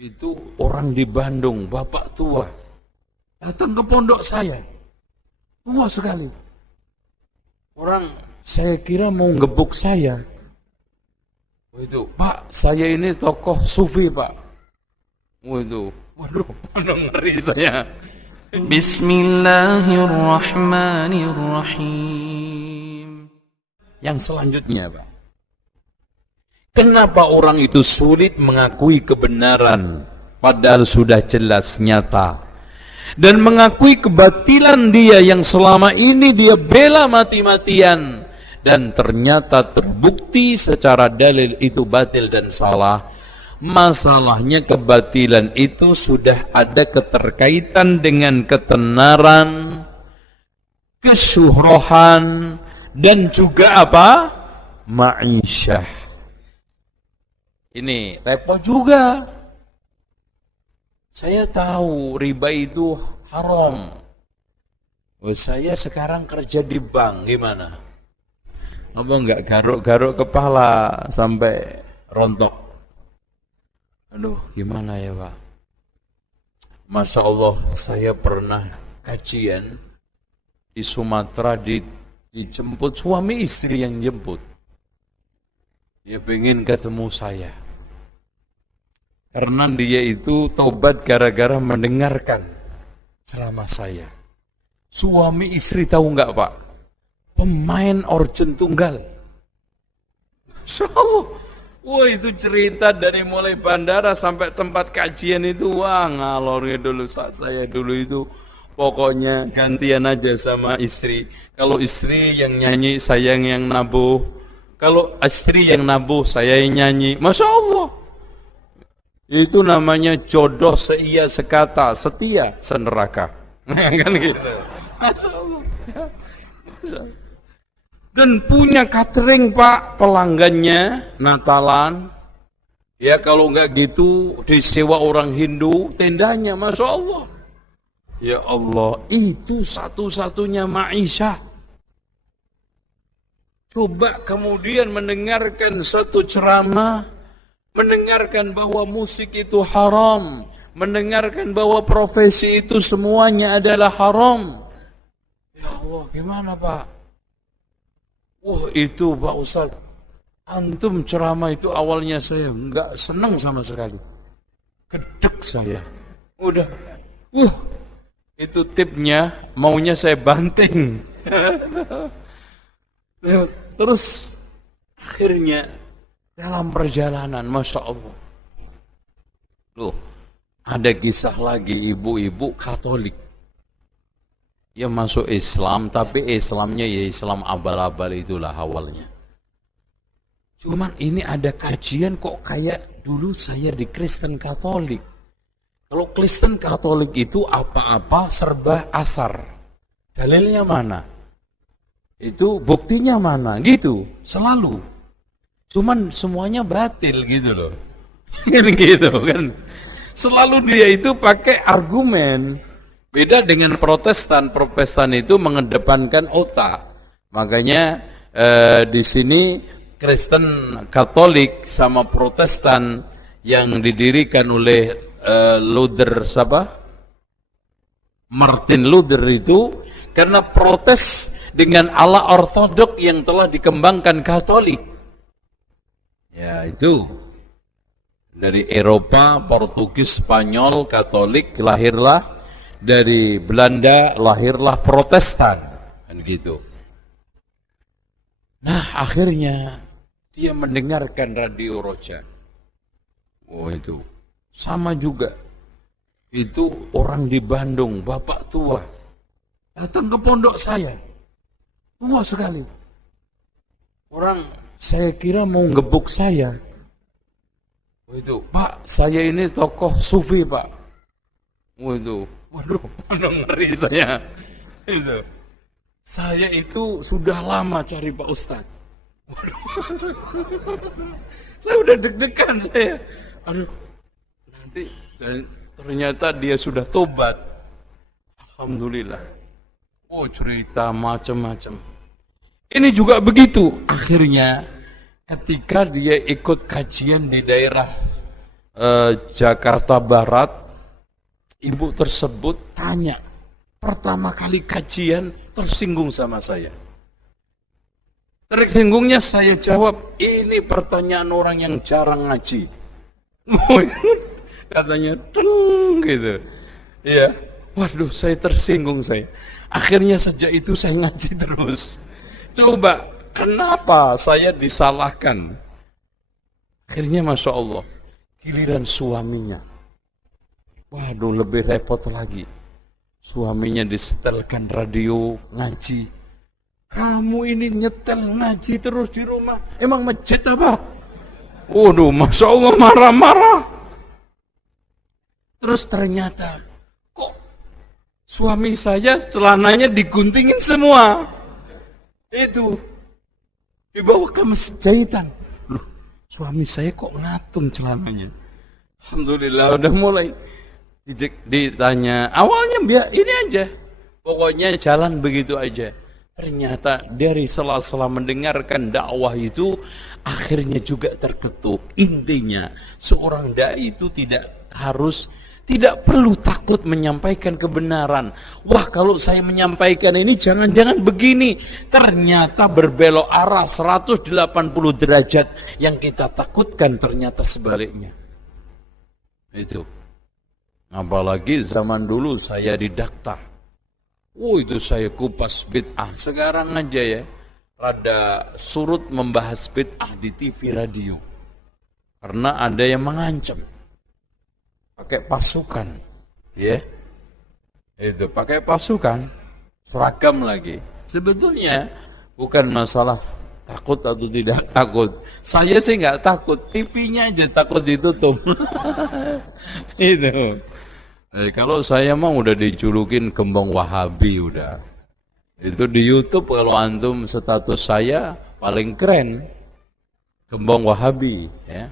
Itu orang di Bandung, bapak tua, datang ke pondok saya. Tua sekali. Orang saya kira mau gebuk saya. Itu, Pak, saya ini tokoh sufi, Pak. Itu, waduh, ngeri saya. Bismillahirrahmanirrahim. Yang selanjutnya, Pak. Kenapa orang itu sulit mengakui kebenaran padahal sudah jelas nyata, dan mengakui kebatilan dia yang selama ini dia bela mati-matian dan ternyata terbukti secara dalil itu batil dan salah? Masalahnya kebatilan itu sudah ada keterkaitan dengan ketenaran, kesyuhrohan, dan juga apa? Ma'isyah. Ini repot juga. Saya tahu riba itu haram. Saya sekarang kerja di bank, gimana? Apa enggak garuk-garuk kepala sampai rontok? Aduh, gimana ya, Pak? Masya Allah, saya pernah kajian di Sumatera, dijemput suami istri yang jemput. Dia pengen ketemu saya. Karena dia itu tobat gara-gara mendengarkan ceramah saya. Suami istri tahu enggak, Pak? Pemain organ tunggal. Masya Allah. Wah, itu cerita dari mulai bandara sampai tempat kajian itu. Wah, ngalornya dulu saat saya dulu itu. Pokoknya gantian aja sama istri. Kalau istri yang nyanyi, saya yang nabuh. Kalau istri yang nabuh, saya yang nyanyi. Masya Allah. Itu namanya jodoh seia sekata, setia seneraka. Kan gitu. Masya Allah. Masya Allah. Dan punya catering, Pak, pelanggannya Natalan. Ya kalau enggak gitu disewa orang Hindu tendanya. Masya Allah. Ya Allah, itu satu-satunya ma'isyah. Coba kemudian mendengarkan satu ceramah, mendengarkan bahwa musik itu haram, mendengarkan bahwa profesi itu semuanya adalah haram. Ya Allah, gimana, Pak? Wah, itu Pak Ustaz, antum ceramah itu awalnya saya enggak senang sama sekali. Gedek saya. Udah, itu tipnya, maunya saya banting. Terus akhirnya dalam perjalanan, Masya Allah, loh, ada kisah lagi ibu-ibu Katolik yang masuk Islam, tapi Islamnya ya Islam abal-abal itulah awalnya. Cuman ini ada kajian kok kayak dulu saya di Kristen Katolik. Kalau Kristen Katolik itu apa-apa serba asar. Dalilnya mana? Itu buktinya mana? Gitu, selalu. Cuman semuanya batil gitu loh. Gitu kan. Selalu dia itu pakai argumen. Beda dengan Protestan. Protestan itu mengedepankan otak. Makanya di sini Kristen Katolik sama Protestan yang didirikan oleh Luther siapa? Martin Luther itu karena protes dengan ala ortodok yang telah dikembangkan Katolik. Ya itu dari Eropa, Portugis, Spanyol, Katolik, lahirlah dari Belanda, lahirlah Protestan, kan gitu. Nah akhirnya dia mendengarkan radio Roja. Oh itu sama juga. Itu orang di Bandung, bapak tua, datang ke pondok saya. Tua sekali. Orang saya kira mau gebuk saya. Itu, Pak, saya ini tokoh sufi, Pak. Itu, waduh, ngeri saya. Itu, saya itu sudah lama cari Pak Ustadz. Waduh, saya udah deg-degan saya. Aduh, nanti ternyata dia sudah tobat. Alhamdulillah. Oh, cerita macam-macam. Ini juga begitu. Akhirnya ketika dia ikut kajian di daerah Jakarta Barat. Ibu tersebut tanya, pertama kali kajian tersinggung sama saya. Tersinggungnya saya jawab, ini pertanyaan orang yang jarang ngaji. Katanya, gitu. Ya, waduh, saya tersinggung saya. Akhirnya sejak itu saya ngaji terus. Coba, kenapa saya disalahkan? Akhirnya Masya Allah, giliran suaminya. Waduh, lebih repot lagi. Suaminya disetelkan radio ngaji. Kamu ini nyetel ngaji terus di rumah. Emang masjid apa? Waduh, Masya Allah marah-marah. Terus ternyata, kok suami saya celananya diguntingin semua. Itu dibawa ke masjid jahitan. Loh, suami saya kok ngatung celananya. Alhamdulillah udah mulai ditanya. Awalnya ini aja, pokoknya jalan begitu aja. Ternyata dari sela-sela mendengarkan dakwah itu, akhirnya juga terketuk. Intinya seorang dai itu tidak perlu takut menyampaikan kebenaran. Wah, kalau saya menyampaikan ini jangan-jangan begini. Ternyata berbelok arah 180 derajat. Yang kita takutkan ternyata sebaliknya. Itu. Apalagi zaman dulu saya didaktar. Itu saya kupas bid'ah. Sekarang aja ya, rada surut membahas bid'ah di TV radio. Karena ada yang mengancam. Pakai pasukan, ya, itu pakai pasukan, seragam lagi. Sebetulnya bukan masalah takut atau tidak takut. Saya sih nggak takut, TV-nya aja takut ditutup. Itu. Kalau saya mah udah dijulukin gembong Wahabi udah. Itu di YouTube kalau antum status saya paling keren, gembong Wahabi, ya.